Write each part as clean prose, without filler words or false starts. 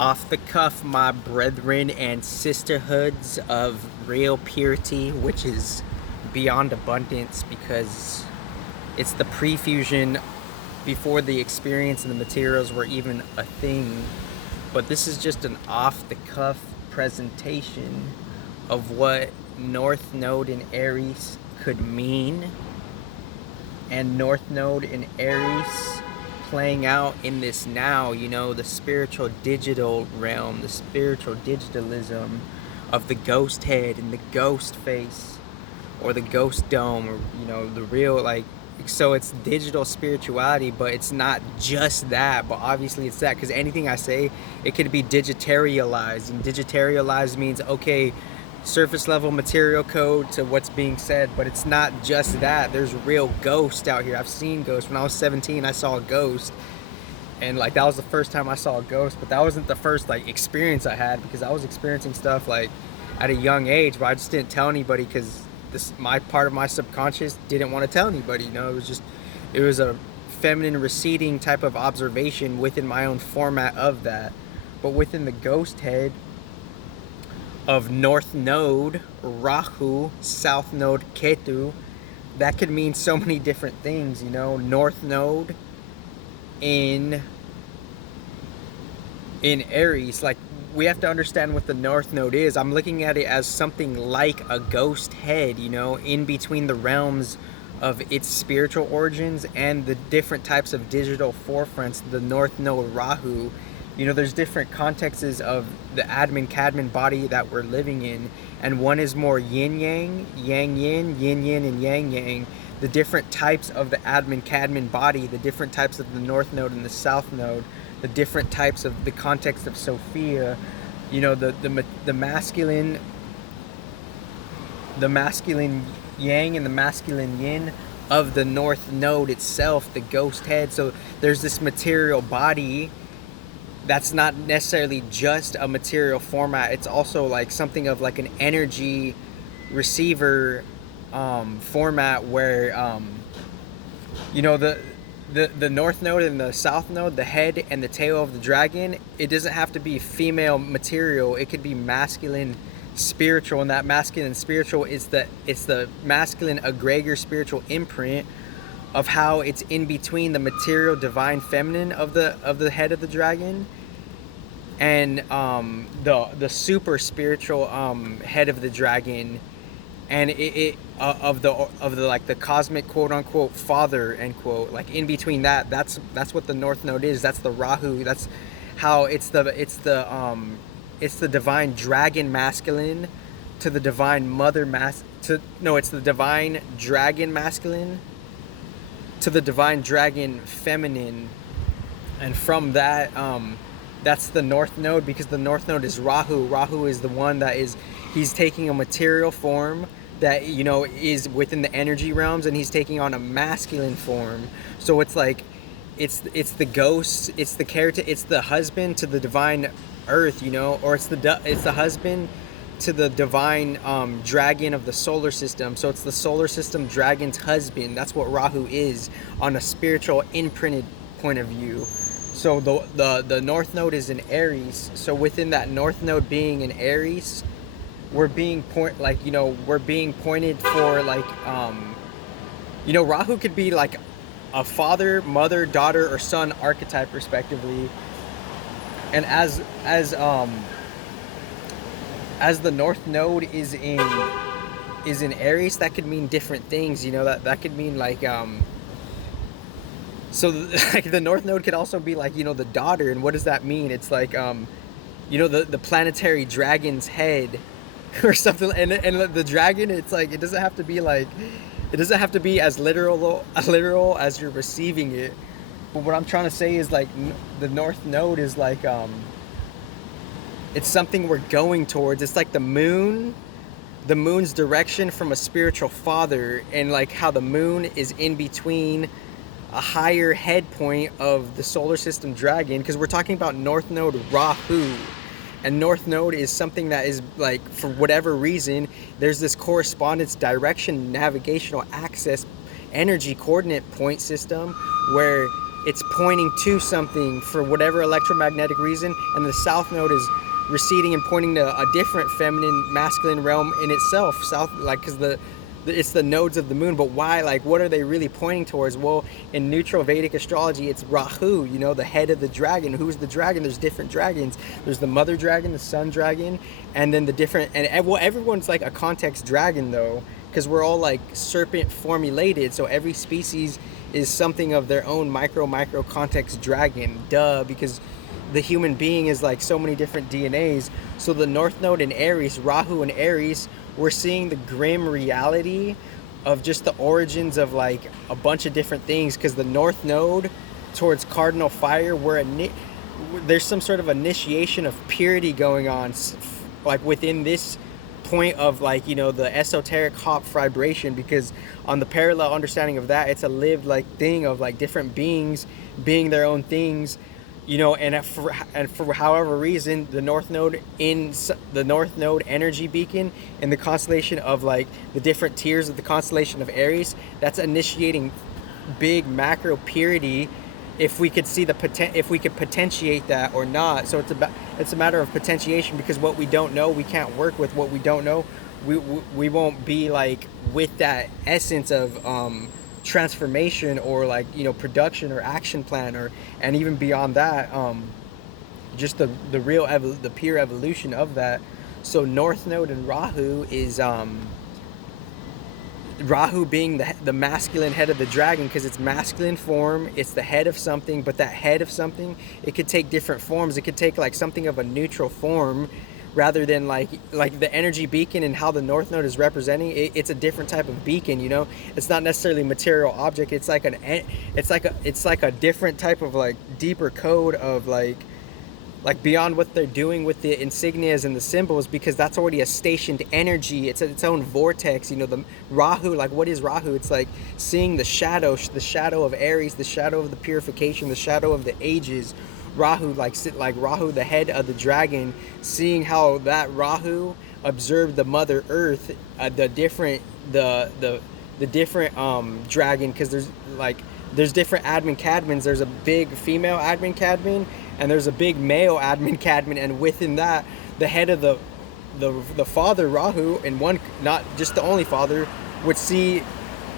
Off the cuff, my brethren and sisterhoods of real purity, which is beyond abundance because it's the pre-fusion before the experience and the materials were even a thing. But this is just an off the cuff presentation of what North Node in Aries could mean, and North Node in Aries playing out in this now, the spiritual digital realm, the spiritual digitalism of the ghost head and the ghost face, or the ghost dome, or the real, so it's digital spirituality, but it's not just that. But obviously it's that, because anything I say, it could be digitarialized, and digitarialized means, okay, surface level material code to what's being said, but it's not just that. There's real ghosts out here. I've seen ghosts. When I was 17, I saw a ghost, and that was the first time I saw a ghost. But that wasn't the first experience I had, because I was experiencing stuff at a young age, but I just didn't tell anybody, because my part of my subconscious didn't want to tell anybody. It was a feminine receding type of observation within my own format of that. But within the ghost head of North Node, Rahu, South Node, Ketu, that could mean so many different things, North Node in Aries, we have to understand what the North Node is. I'm looking at it as something like a ghost head, in between the realms of its spiritual origins and the different types of digital forefronts, the North Node Rahu. There's different contexts of the admin Cadman body that we're living in, and one is more yin yang, yang yin, yin yin, and yang yang. The different types of the admin Cadman body, the different types of the North Node and the South Node, the different types of the context of Sophia, the masculine yang and the masculine yin of the North Node itself, the ghost head. So there's this material body that's not necessarily just a material format. It's also something of an energy receiver format, where the North Node and the South Node, the head and the tail of the dragon, it doesn't have to be female material. It could be masculine spiritual, and that masculine spiritual it's the masculine egregor spiritual imprint of how it's in between the material divine feminine of the head of the dragon and the super spiritual head of the dragon, and of the cosmic quote unquote father end quote, in between that's what the North Node is. That's the Rahu. That's how it's the divine dragon masculine to the divine mother it's the divine dragon masculine to the divine dragon feminine. And from that, that's the North Node, because the North Node is Rahu. Rahu is the one that he's taking a material form that is within the energy realms, and he's taking on a masculine form. So it's it's the ghost, it's the character, it's the husband to the divine earth, or it's the husband to the divine dragon of the solar system. So it's the solar system dragon's husband. That's what Rahu is on a spiritual imprinted point of view. So the North Node is in Aries. So within that North Node being in Aries, we're being pointed for Rahu could be a father, mother, daughter, or son archetype respectively. And as the North Node is in Aries, that could mean different things. That could mean so the North Node could also be the daughter. And what does that mean? It's the planetary dragon's head or something. And the dragon, it's it doesn't have to be it doesn't have to be as literal as you're receiving it. But what I'm trying to say is the North Node is it's something we're going towards. It's the moon's direction from a spiritual father, and how the moon is in between a higher head point of the solar system dragon, because we're talking about North Node Rahu. And North Node is something that is for whatever reason, there's this correspondence, direction, navigational access, energy coordinate point system where it's pointing to something for whatever electromagnetic reason, and the south node is receding and pointing to a different feminine masculine realm in itself, south, like, because it's the nodes of the moon. But why, like, what are they really pointing towards? Well, in neutral Vedic astrology, it's Rahu, you know, the head of the dragon. Who's the dragon? There's different dragons. There's the mother dragon, the sun dragon, and then the different, and well, everyone's like a context dragon though, because we're all like serpent formulated, so every species is something of their own micro context dragon, duh, because the human being is like so many different DNAs. So the north node in Aries, Rahu in Aries, we're seeing the grim reality of just the origins of like a bunch of different things, because the north node towards cardinal fire, there's some sort of initiation of purity going on, like within this point of, like, you know, the esoteric hop vibration, because on the parallel understanding of that, it's a lived like thing of like different beings being their own things, you know, and for however reason, the north node energy beacon in the constellation of like the different tiers of the constellation of Aries, that's initiating big macro purity, if we could see if we could potentiate that or not. So it's a matter of potentiation, because what we don't know, we can't work with. What we don't know, we won't be like with that essence of transformation, or like, you know, production or action plan, or, and even beyond that, just the pure evolution of that. So north node in Rahu is Rahu being the masculine head of the dragon, because it's masculine form, it's the head of something, but that head of something, it could take different forms. It could take like something of a neutral form, rather than like the energy beacon and how the north node is representing it, it's a different type of beacon, you know. It's not necessarily material object, it's like a different type of like deeper code of like beyond what they're doing with the insignias and the symbols, because that's already a stationed energy. It's its own vortex, you know. The Rahu, like, what is Rahu? It's like seeing the shadow of Aries, the shadow of the purification, the shadow of the ages. Rahu, like Rahu, the head of the dragon, seeing how that Rahu observed the Mother Earth, the different dragon, because there's different admin cadmins. There's a big female admin cadmin, and there's a big male admin cadmin, and within that, the head of the father Rahu, and one, not just the only father, would see,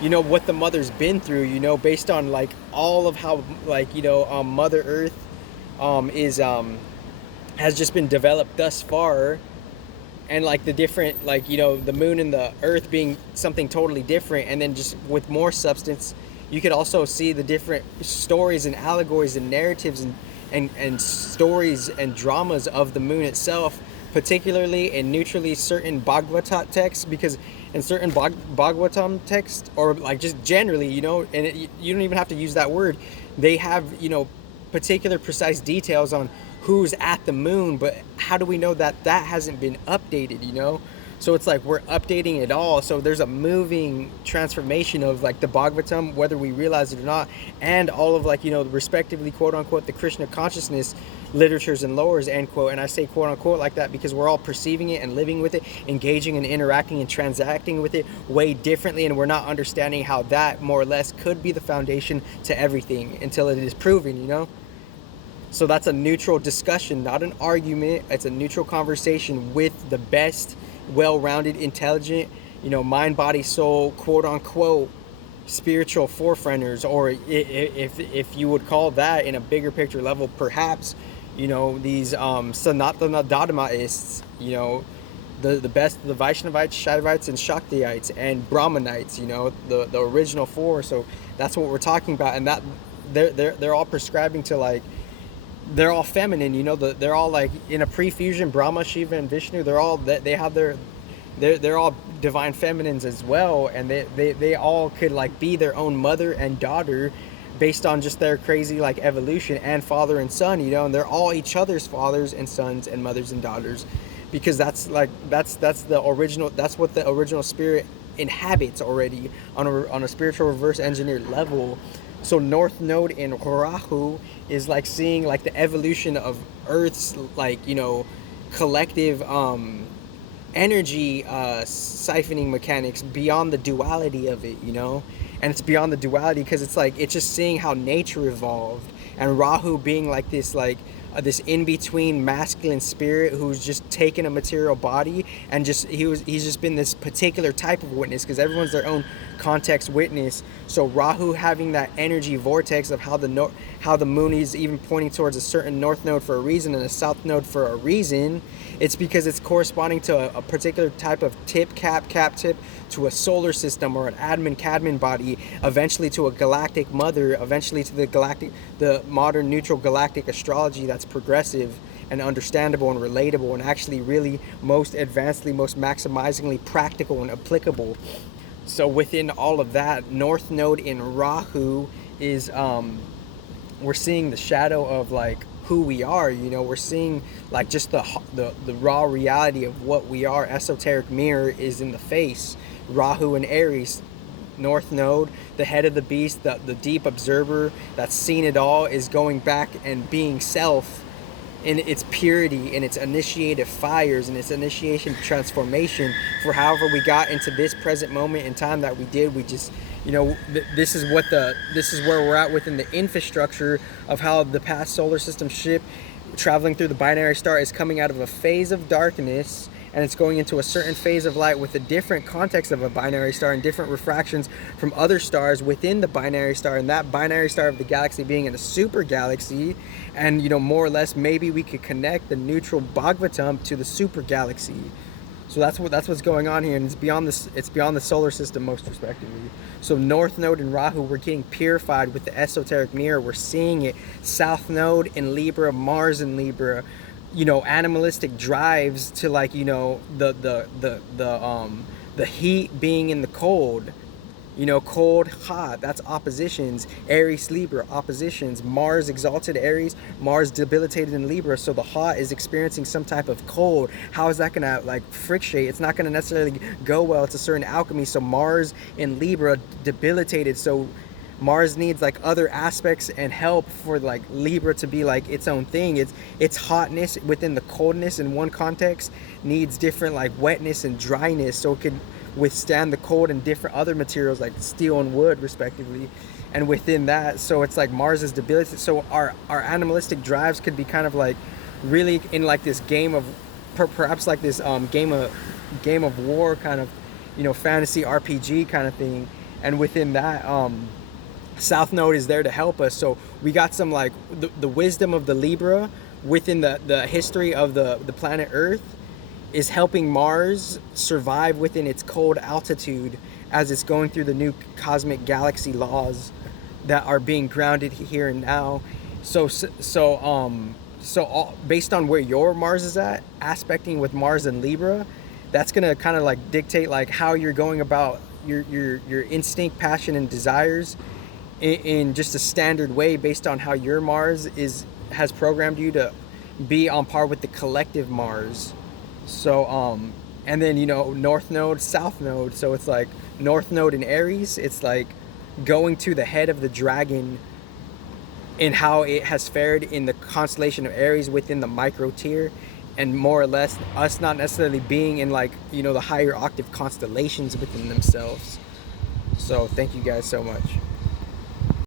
you know, what the mother's been through, you know, based on like all of how, like, you know, Mother Earth has just been developed thus far, and like the different, like, you know, the moon and the earth being something totally different, and then just with more substance, you could also see the different stories and allegories and narratives and stories and dramas of the moon itself, particularly in neutrally certain Bhagavatam texts, because in certain Bhagavatam texts, or like just generally, you know, and you don't even have to use that word, they have, you know, particular precise details on who's at the moon, but how do we know that hasn't been updated, you know? So it's like we're updating it all. So there's a moving transformation of like the Bhagavatam, whether we realize it or not, and all of, like, you know, respectively, quote unquote, the Krishna consciousness literatures and lores, end quote. And I say quote unquote like that because we're all perceiving it and living with it, engaging and interacting and transacting with it way differently, and we're not understanding how that more or less could be the foundation to everything until it is proven, you know? So that's a neutral discussion, not an argument. It's a neutral conversation with the best, well-rounded, intelligent, you know, mind, body, soul, quote unquote, spiritual forefronters, or if you would call that in a bigger picture level, perhaps, you know, these Sanatana Dharmaists, you know, the best of the Vaishnavites, Shaivites, and Shaktyites, and Brahmanites, you know, the original four. So that's what we're talking about, and that they're all prescribing to, like, they're all feminine, you know. They're all like in a pre-fusion, Brahma, Shiva, and Vishnu. They're all they're all divine feminines as well, and they all could like be their own mother and daughter based on just their crazy like evolution, and father and son, you know. And they're all each other's fathers and sons and mothers and daughters, because that's the original. That's what the original spirit inhabits already on a spiritual reverse engineered level. So North Node in Rahu is like seeing like the evolution of Earth's, like, you know, collective energy siphoning mechanics beyond the duality of it, you know. and it's beyond the duality because it's like it's just seeing how nature evolved, and Rahu being like this this in-between masculine spirit who's just taken a material body and just he's just been this particular type of witness because everyone's their own context witness. So Rahu having that energy vortex of how the moon is even pointing towards a certain north node for a reason and a south node for a reason. It's because it's corresponding to a particular type of cap tip to a solar system or an admin cadmin body, eventually to a galactic mother, eventually to the modern neutral galactic astrology that's progressive and understandable and relatable and actually really most advancedly, most maximizingly practical and applicable. So within all of that, north node in Rahu is we're seeing the shadow of like who we are. We're seeing like just the raw reality of what we are. Esoteric mirror is in the face. Rahu and Aries, north node, the head of the beast, the deep observer that's seen it all, is going back and being self in its purity and its initiative fires and its initiation transformation for however we got into this present moment in time that we did. We just, this is where we're at within the infrastructure of how the past solar system ship traveling through the binary star is coming out of a phase of darkness and it's going into a certain phase of light with a different context of a binary star and different refractions from other stars within the binary star, and that binary star of the galaxy being in a super galaxy. And more or less maybe we could connect the neutral Bhagavatam to the super galaxy. So that's what's going on here, and it's beyond the solar system most respectively. So north node in Rahu, we're getting purified with the esoteric mirror. We're seeing it. South node in Libra, Mars in Libra, animalistic drives to like the heat being in the cold, cold hot, that's oppositions. Aries Libra oppositions. Mars exalted Aries, Mars debilitated in Libra, so the hot is experiencing some type of cold. How is that gonna like frictionate? It's not gonna necessarily go well. It's a certain alchemy. So Mars in Libra debilitated, so Mars needs like other aspects and help for like Libra to be like its own thing. Its hotness within the coldness in one context needs different like wetness and dryness so it can withstand the cold and different other materials like steel and wood respectively. And within that, so it's like Mars is debilitated. So our animalistic drives could be kind of like really in like this game of perhaps like this game of war kind of fantasy RPG kind of thing. And within that South node is there to help us. So we got some like the wisdom of the Libra within the history of the planet Earth is helping Mars survive within its cold altitude as it's going through the new cosmic galaxy laws that are being grounded here and now. So based on where your Mars is at, aspecting with Mars and Libra, that's gonna kind of like dictate like how you're going about your instinct, passion, and desires in just a standard way based on how your Mars has programmed you to be on par with the collective Mars. So and then north node, south node. So it's like north node in Aries, it's like going to the head of the dragon and how it has fared in the constellation of Aries within the micro tier, and more or less us not necessarily being in like the higher octave constellations within themselves. So thank you guys so much.